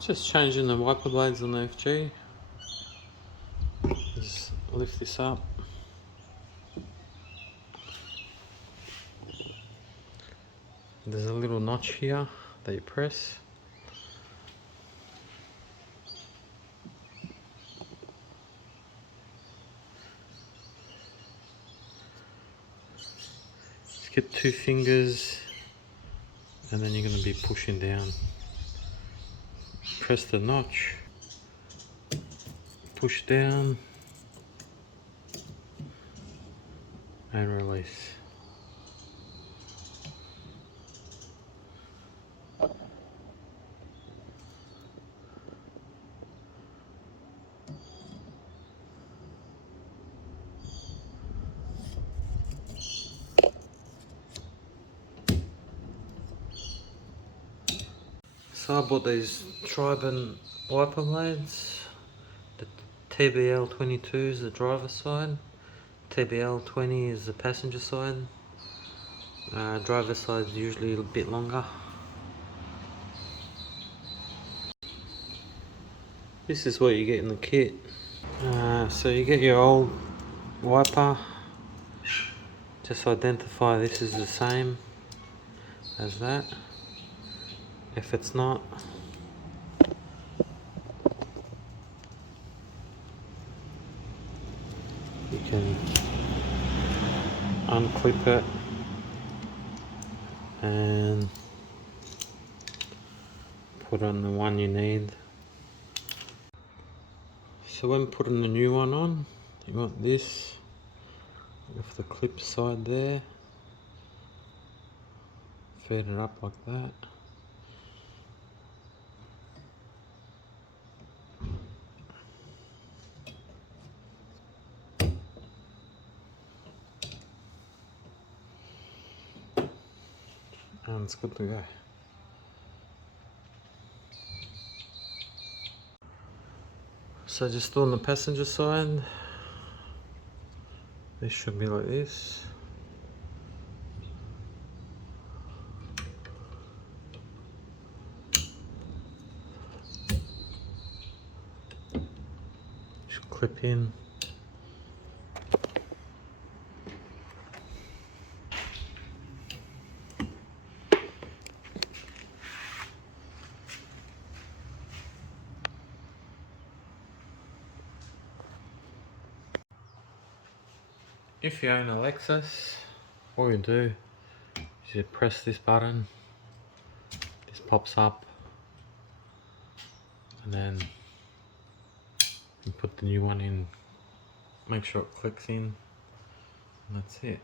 Just changing the wiper blades on the FG. Just lift this up. There's a little notch here that you press. Just get 2 fingers and then you're going to be pushing down. Press the notch, push down and release. So I bought these Triben wiper blades. The TBL22 is the driver's side, TBL20 is the passenger side. Driver's side is usually a bit longer. This is what you get in the kit. So you get your old wiper. Just identify this is the same as that. If it's not, you can unclip it and put on the one you need. So when putting the new one on, you want this with the clip side there. Feed it up like that. And it's good to go. So just on the passenger side, this should be like this. Just clip in. If you own a Lexus, all you do is you press this button, this pops up, and then you put the new one in, make sure it clicks in, and that's it.